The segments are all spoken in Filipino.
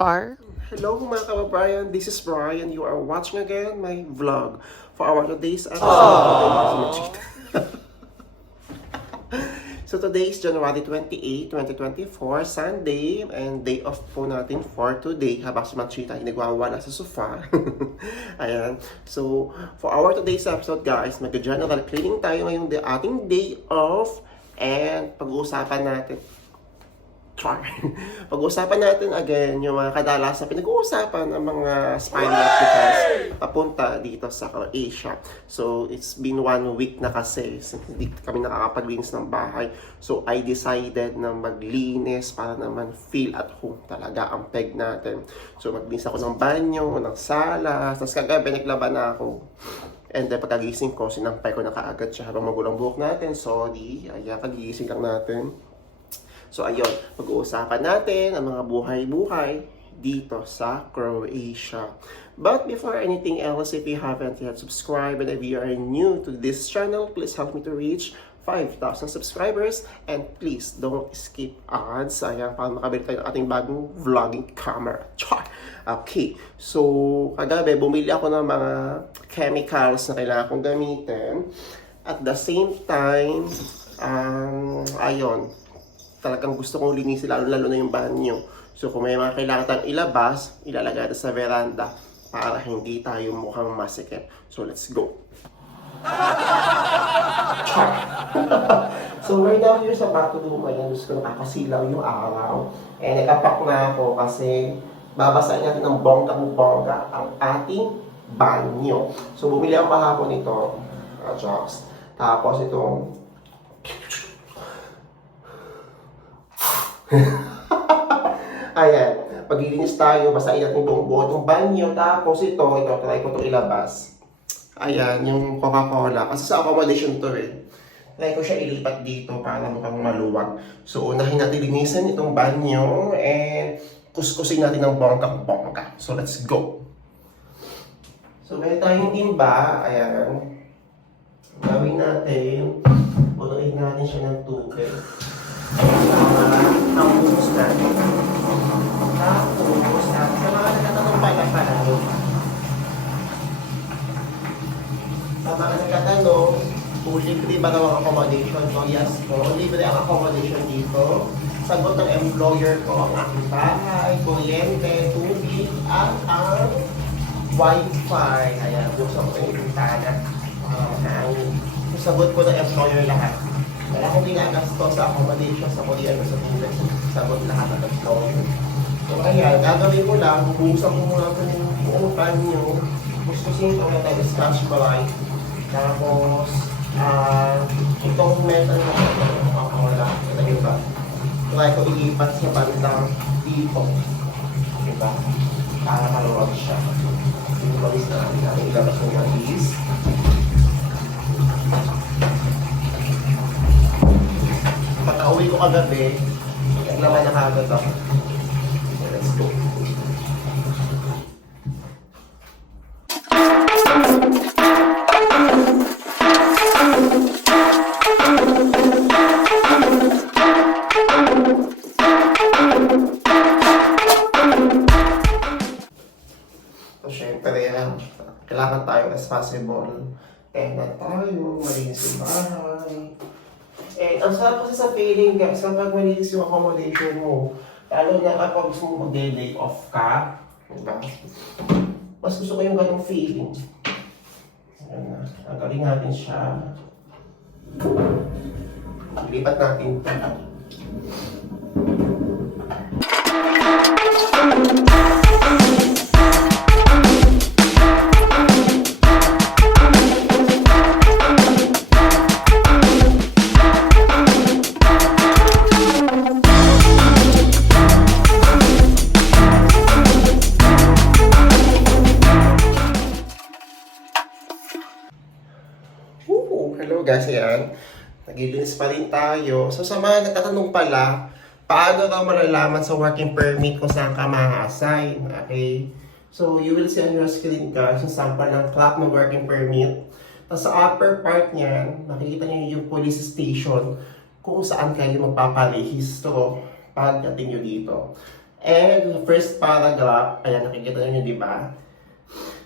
Char. Hello mga kababayan, this is Brian. You are watching again my vlog for our today's episode. So today is January 28, 2024, Sunday, and day off po natin for today. Habang si Machita ay nagwawala sa sofa. Ayan. So, for our today's episode guys, mag-general cleaning tayo ngayong ating day off. And pag-uusapan natin pag-uusapan natin again yung mga kadalasan pinag-uusapan ng mga spinal hospitals papunta dito sa Croatia. So, it's been 1 week na kasi hindi kami nakakapaglinis ng bahay. So, I decided na maglinis para naman feel at home talaga ang peg natin. So, maglinis ako ng banyo, ng sala, tapos kagabi naglaban na ako. And then pagkagising ko, sinampay ko na kaagad siya habang magulang buhok natin. Sorry, ayan, kagigising lang natin. So ayun, pag-uusapan natin ang mga buhay-buhay dito sa Croatia. But before anything else, if you haven't yet subscribed and if you are new to this channel, please help me to reach 5,000 subscribers. And please don't skip ads. Ayan, para makabili tayo ng ating bagong vlogging camera. Char! Okay, so kagabi bumili ako ng mga chemicals na kailangan kong gamitin. At the same time, ayun, talagang gusto kong linisin lalo na yung banyo. So kung may mga kailangan tayong ilabas, ilalagay natin sa veranda para hindi tayo mukhang masikip. So let's go! So right now here sa bathroom, ayan, gusto ko nakakasilaw yung araw. And nakapak na ako kasi babasahin natin ng bonggang-bongga ang ating banyo. So bumili ako kahapon nito, jobs. Tapos itong ayan, paglilinis tayo, basahin natin buong itong banyo. Tapos ito, try ko itong ilabas. Ayan, yung Coca-Cola. Kasi sa accommodation to eh. Try ko siya ilipat dito para mukhang maluwag. So, unahin natin linisin itong banyo and kuskusin natin ng bonggang-bongga. So, let's go! So, meron tayong timba. Ayan. Gawin natin. Punuin natin siya ng tubig. Tapos natin. Sa mga nagtatanong pala, sa mga nagtatanong, kung libre ba daw ang accommodation ko? Yes po, libre ang accommodation dito. Sagot ng employer ko ang aking bahay, kuryente, tubig, at ang wifi. Ayan, buksan ko yung bintana. Sagot ko ng employer lahat. Wala akong ginagasto sa accommodation, sa kuryente, sa tubig. Sagot lahat ng employer. So ayan, gagawin ko lang, bubusan ko muna ito yung buong banyo. Gustusin ko na tayo scotch brite. Tapos, itong metal na ito, makakawala. Ito yung ba? Try ko ilipat sa bandang dito. Diba? Para maluwag siya. Yung balis na natin ilabas yung nais. Pagka-uwi ko kagabi, naglaman na kagad ako. So, let's go. So, syempre, kailangan tayo as possible. Tenga tayo, malinis yung bahay. And ang sarap kasi sa feeling guys, kapag malinis yung accommodation mo, lalo na kapag gusto mo mag-day off ka, diba? Mas gusto ko yung ganong feeling. Ayan na, tanggalin natin siya. Ilipat natin ito. Hello guys, ayan. Naglilinis pa rin tayo. So sa mga nagtatanong pala, paano daw malalaman sa working permit kung saan ka ma-assign? Okay? So you will see on your screen guys, yung sample ng clock ng working permit. Tapos sa upper part niyan, makikita niyo yung police station kung saan kayo magpaparehistro pagdating nyo dito. And the first paragraph, ayan, nakikita nyo, di ba?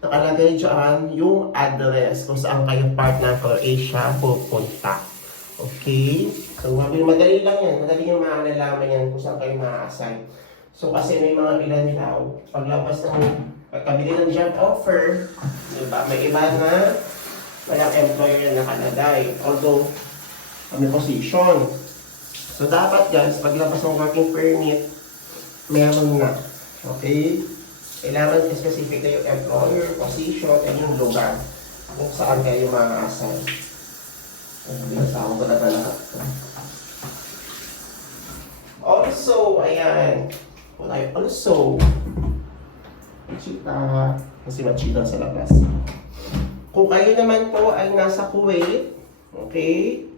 Nakalagay dyan yung address kung saan kayo part ng Croatia pupunta. Okay? So, madali lang yan. Madali yung malalaman yan kung saan kayo ma-assign. So, kasi may mga ilan daw, paglabas ng pagkabili ng job offer, diba? May iba na walang employer na nakalagay. Although, may position. So, dapat guys, paglabas ng working permit, meron na. Okay? Kailangan specific na yung employer, position, at yung lugar kung saan kayo ma-assign. Binasama ko talaga lahat. Also, ayan. Also, Machita. Kasi Machita sa labas. Kung kayo naman po ay nasa Kuwait, okay?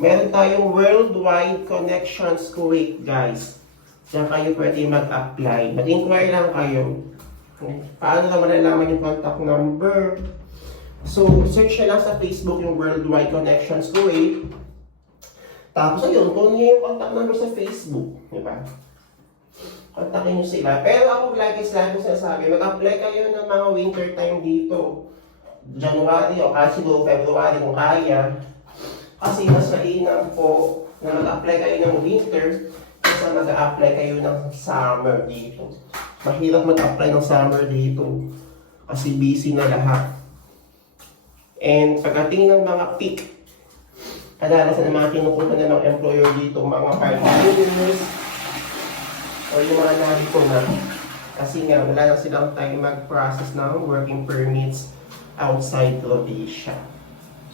Meron tayong Worldwide Connections Kuwait, guys. Diyan kayo pwede mag-apply. Mag-inquire lang kayo. Paano na malalaman yung contact number? So, search na lang sa Facebook yung Worldwide Connections Kuwait. Tapos ayun, kung nyo yung contact number sa Facebook. Diba? Kontakin nyo sila. Pero ako lagi sinasabi, mag-apply kayo ng mga winter time dito. January o kasi February kung kaya. Kasi mas mainam po na mag-apply kayo ng winter kaysa mag-apply kayo ng summer dito. Mahirap mag-apply ng summer dito kasi busy na lahat. And pagdating ng mga peak, kadalasan ng mga kinukuha na ng employer dito, mga part-timers o yung mga narito na. Kasi nga, wala na silang time mag-process ng working permits outside Croatia.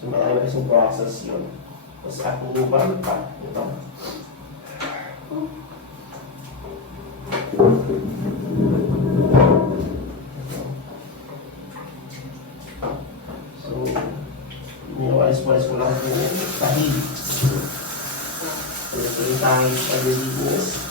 So marami kasing process yun. Tapos approval pa. Ito. So, niwalis-walis ko lang po sahig. So, ito yung tayo sa business.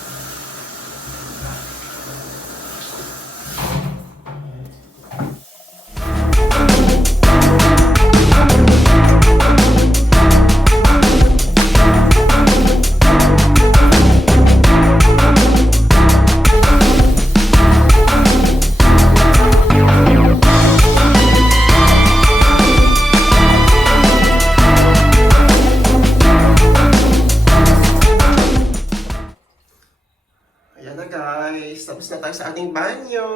Tapos na tayo sa ating banyo.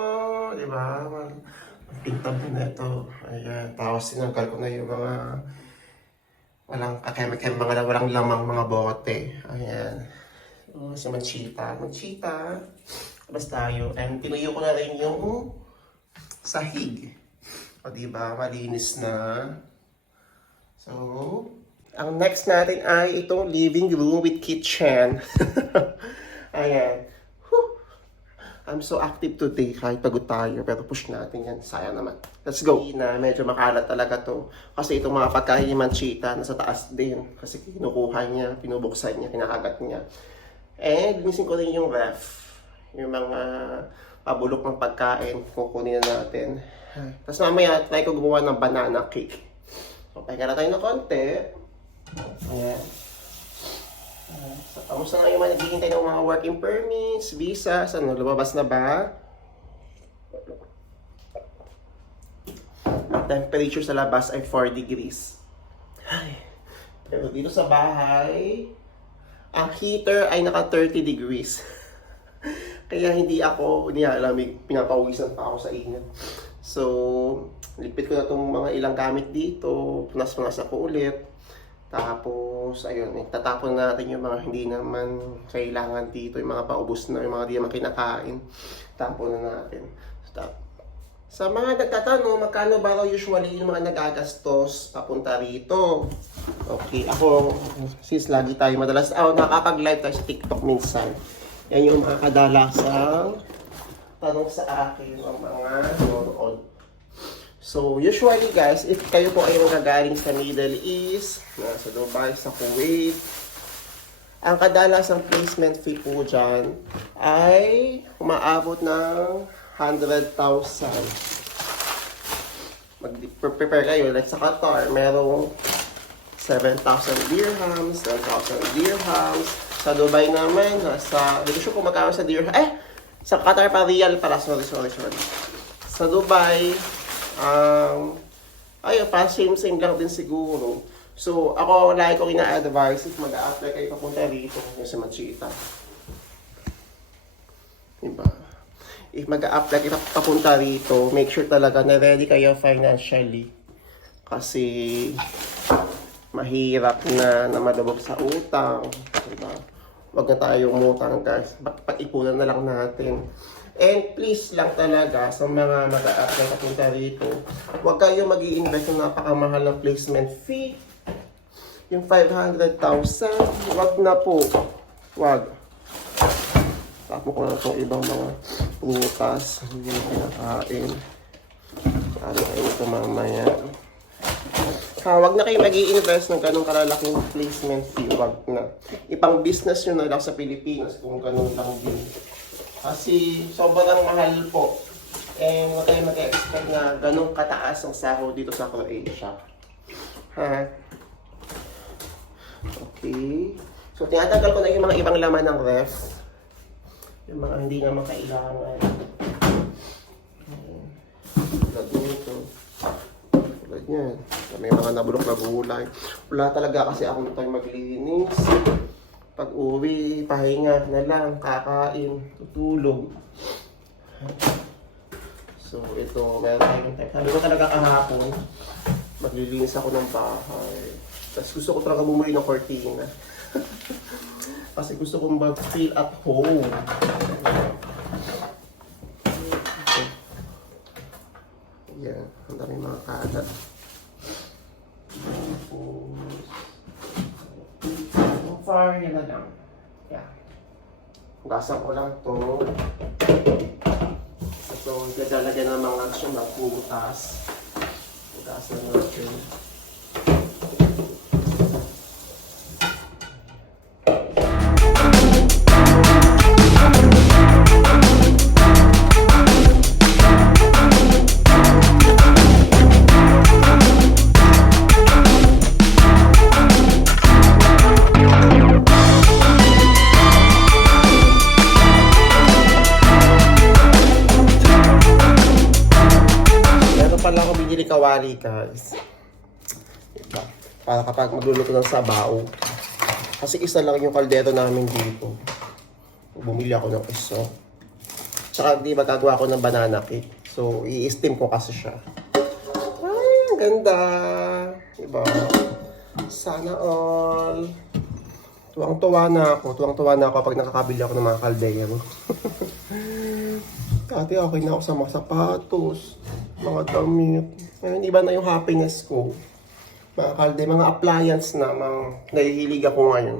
Diba? Pintab na ito. Ayan. Tapos sinanggal ko na yung mga walang kakem-kem, mga walang lamang mga bote. Ayan. Si Machita. Machita. Tapos tayo. And pinuyo ko na rin yung sahig. O diba? Malinis na. So, ang next natin ay itong living room with kitchen. Ayan. I'm so active today, kahit pagod tayo, pero push natin yan. Sayang naman. Let's go! Na medyo makalat talaga to. Kasi itong mga pagkain ni Manchita, nasa taas din. Kasi kinukuha niya, pinubuksan niya, kinakagat niya. And linisin ko rin yung ref. Yung mga pabulok ng pagkain, kukunin na natin. Tapos mamaya, try ko gumawa ng banana cake. So, pahinga na tayo ng konti. Ayan. So, kamusta na yung mga naghihintay ng mga working permits, visas, ano, lumabas na ba? Ang temperature sa labas ay 4 degrees. Ay. Pero dito sa bahay, ang heater ay naka 30 degrees. Kaya hindi ako nilalamig, pinapawisan pa ako sa init. So, lipit ko na itong mga ilang gamit dito, punas-punas ako ulit. Tapos, ayun, tatapon natin yung mga hindi naman kailangan dito, yung mga paubos na, yung mga di naman kinakain. Tapon na natin. Sa mga nagtatanong, magkano ba raw usually yung mga nagagastos papunta rito? Okay, ako, since lagi tayo madalas, nakakapag-live tayo sa TikTok minsan. Yan yung mga kadalasang tanong sa akin, ang mga nanonood. So, usually guys, if kayo po ay magagaling sa Middle East, sa Dubai, sa Kuwait, ang kadalasang placement fee po dyan ay umaabot ng 100,000. Mag-prepare kayo, like sa Qatar, merong 7,000 dirhams, 10,000 dirhams, Sa Dubai naman, nasa, hindi ko sure kung magkano sa dirham. Sa Qatar pa real pala. Sorry. Sa Dubai, pa same lang din siguro. So, ako lagi ko ina-advise if mag-a-apply kayo papunta rito yung sa Machita. Diba? If mag-a-apply kayo papunta rito, make sure talaga na ready kayo financially. Kasi mahirap na madabog sa utang. Diba? Huwag na tayong umutang, guys. Pag-ipunan na lang natin. And please lang talaga sa mga mag-a-apply papunta rito, huwag kayong mag-i-invest ng napakamahal na placement fee. Yung 500,000, wag na po. Wag. Tapo ko na itong ibang mga prutas. Hindi na pinakain. Sabi kayo ito mamaya. Wag na kayo mag-i-invest ng ganong kalalaking placement fee. Wag na. Ipang business nyo na lang sa Pilipinas kung ganon lang din. Kasi sobrang mahal po. And huwag kayo mag-expect na ganong kataas ang sahod dito sa Croatia. Okay. So, tinatanggal ko na yung mga ibang laman ng ref. Yung mga hindi naman kailangan. Tulad nito. Tulad yan. May mga nabulok na gulay. Wala talaga kasi akong tayo maglinis. Pag uwi, pahinga na lang, kakain, tutulog. So, ito, meron tayong time. Sabi ko talaga kahapon, maglilinis ako ng bahay. Tapos gusto ko talaga bumuli ng cortina. Kasi gusto kong mag-feel at home. Yan, ang dami mga kalat. Far, yan na lang. Yan. Hugasan ko lang to. So, gagalagyan ng mga putas. Hugasan natin. Kawali, guys. Diba? Para kapag magluluto ng sabaw. Kasi isa lang yung kaldero namin dito. Bumili ako ng isa. Tsaka di magagawa ko ng banana cake. So, i-steam ko kasi siya. Ay, ang ganda. Diba? Sana all. Tuwang-tuwa na ako kapag nakakabili ako ng mga kaldero. Dati okay na ako sa mga sapatos, mga damit. Ngayon, iba na yung happiness ko. Mga kalde, mga appliance na, mga nahihilig ako ngayon.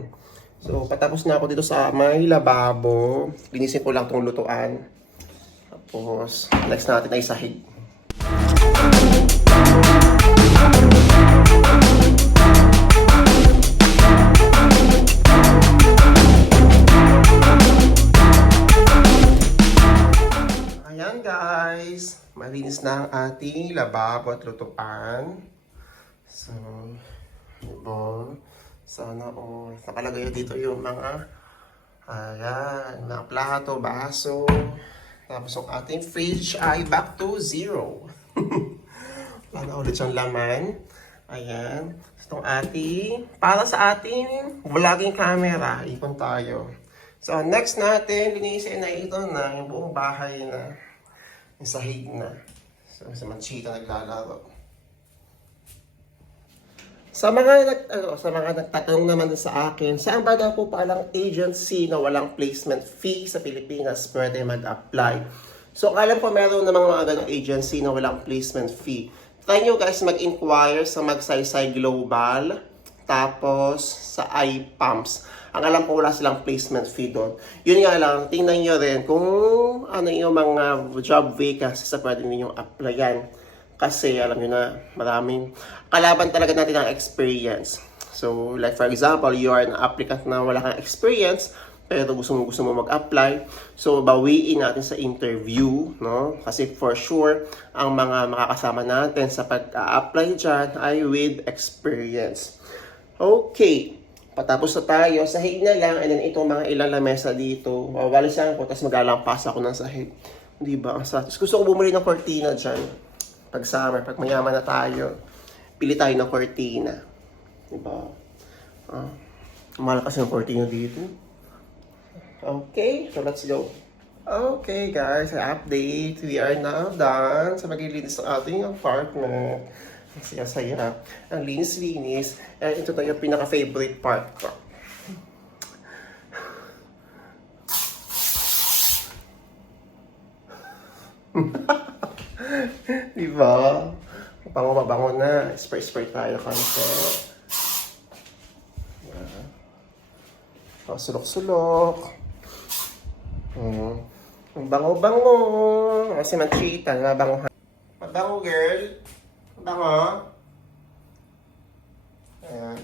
So, patapos na ako dito sa may lababo. Linisin ko lang itong lutuan. Tapos, next natin ay sahig. Ayan guys, malinis na ang ating lababo at lutuan. So, diba? Sana nakalagay dito yung mga mga plato, baso. Tapos ang ating fridge ay back to zero. Wala na ulit siyang laman. Ayan. Itong ating, para sa ating vlogging camera, ipon tayo. So, next natin, linisin na ito na, yung buong bahay na, yung sahig na. So, sa Machita naglalaro. Sa mga nagtatanong naman sa akin, saan ba daw po palang agency na walang placement fee sa Pilipinas pwede mag-apply? So, alam ko meron namang mga ganong agency na walang placement fee. Try nyo guys mag-inquire sa Magsaysay Global, tapos sa iPumps. Ang alam ko wala silang placement fee doon. Yun nga lang, tingnan nyo rin kung ano yung mga job vacancies sa pwede ninyong applyan. Kasi alam nyo na, maraming kalaban talaga natin ang experience. So, like for example, you are an applicant na wala kang experience, pero gusto mo mag-apply. So, bawiin natin sa interview, no? Kasi for sure, ang mga makakasama natin sa pag-apply dyan ay with experience. Okay. Patapos na tayo, sahig na lang, and then itong mga ilang lamesa dito, wawalisan ko, tapos magalampas ako ng sahig. Di ba? Tapos gusto ko bumili ng cortina dyan. Pag summer, pag mayaman na tayo, pili tayo ng cortina. Di ba? Mahal kasi ng cortina dito. Okay, so let's go. Okay guys, update. We are now done sa maglilinis ng ating apartment. Ang saya-saya. Ang linis-linis. Ito tayo yung pinaka-favorite part ko. Diba? Mabango na. Spray-spray tayo kanto. Sulok-sulok. Ang bango-bango. Kasi manchita. Mabango. Mabango, girl. Mabango. Ayan.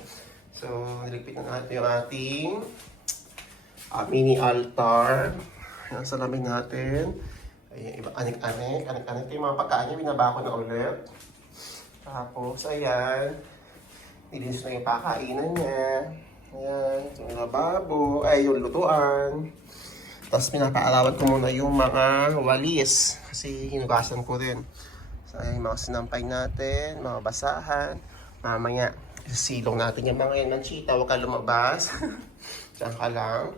So, niligpit na natin yung ating mini altar. Ayan, salamin natin. Ayan, iba, anik-anik. Anik-anik yung mga pagkain niya. Binaba ko na ulit. Tapos, ayan. Nilinis na yung pakainan niya. Ayan. Yung lababo. Ay, yung lutuan. Tapos, pinapaalawan ko muna yung mga walis. Kasi, hinugasan ko rin. So, ayan, yung mga sinampay natin. Mga basahan. Mamaya, silong natin yung mga yan. Manchita, huwag ka lumabas. Diyan ka lang.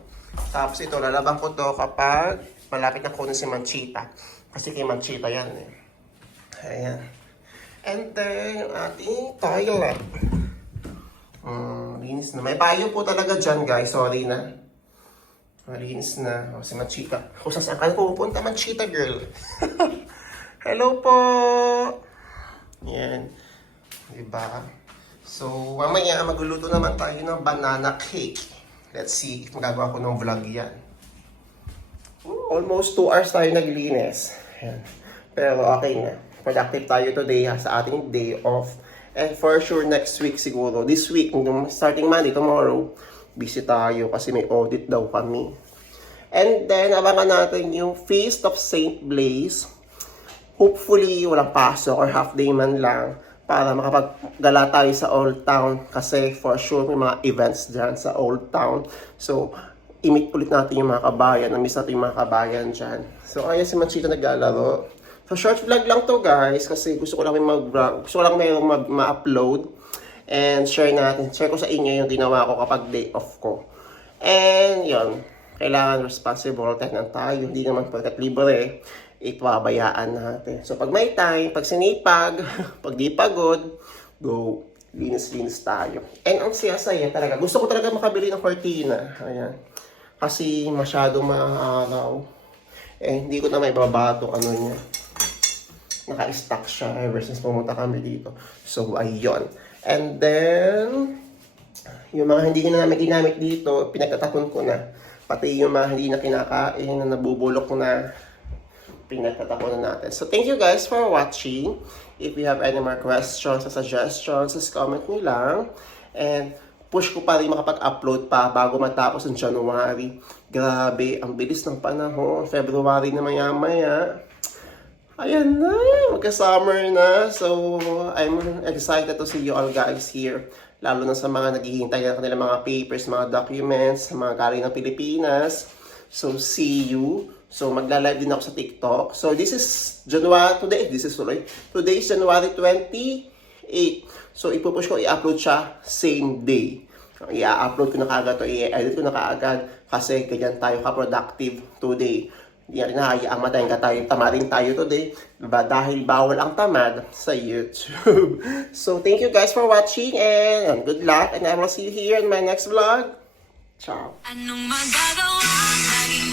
Tapos, ito, lalabang ko to kapag malapit na kunin si Manchita. Kasi kay Manchita yan eh. Ayan. And then, yung ating toilet. Linis na. May payo po talaga dyan, guys. Sorry na. Malinis na. O, si Manchita. Kung saan ka pupunta, Manchita girl. Hello po! Yan. Diba? So, mamaya magluluto naman tayo ng banana cake. Let's see if magagawa ko ng vlog yan. Almost 2 hours tayo naglinis. Yan. Pero okay na. Productive tayo today sa ating day off. And for sure next week siguro. This week, starting Monday, tomorrow, busy tayo kasi may audit daw kami. And then, abangan natin yung Feast of St. Blaise. Hopefully, walang pasok or half day man lang para makapaggala tayo sa Old Town kasi for sure may mga events dyan sa Old Town. So, i-meet ulit natin yung mga kabayan. Na-miss natin yung mga kabayan dyan. So, ayan si Manchita naglalaro. So, short vlog lang to guys kasi gusto ko lang may ma-upload and share natin. Share ko sa inyo yung ginawa ko kapag day off ko. And, yun. Kailangan responsible. Tenant tayo. Hindi naman pagkat libre. Ipabayaan natin. So, pag may time, pag sinipag, pag di pagod, go. Linis-linis tayo. And ang saya-saya talaga. Gusto ko talaga makabili ng cortina. Ayan. Kasi masyadong maaraw. Eh, hindi ko na may babato ano niya. Naka-stock siya ever since pumunta kami dito. So, ayun. And then, yung mga hindi na namin ginamit dito, pinagtatapon ko na. Pati yung mga hindi na kinakain, na nabubulok ko na, pinagtatapon na natin. So, thank you guys for watching. If you have any more questions or suggestions, just comment nyo lang. And, push ko pa rin makapag-upload pa bago matapos ng January. Grabe, ang bilis ng panahon. February na maya-maya. Ayan na, magka-summer na. So, I'm excited to see you all guys here. Lalo na sa mga naghihintay ng kanilang mga papers, mga documents, mga galing ng Pilipinas. So, see you. So, magla-live din ako sa TikTok. So, this is January, today is January 28. So, ipupush ko, i-upload siya same day. I-upload ko na kaagad to, i-edit ko na kaagad kasi ganyan tayo ka-productive today. Hindi na hayaang tamarin tayo today dahil bawal ang tamad sa YouTube. So, thank you guys for watching and good luck and I will see you here in my next vlog. Ciao! Anong magagawa? Laging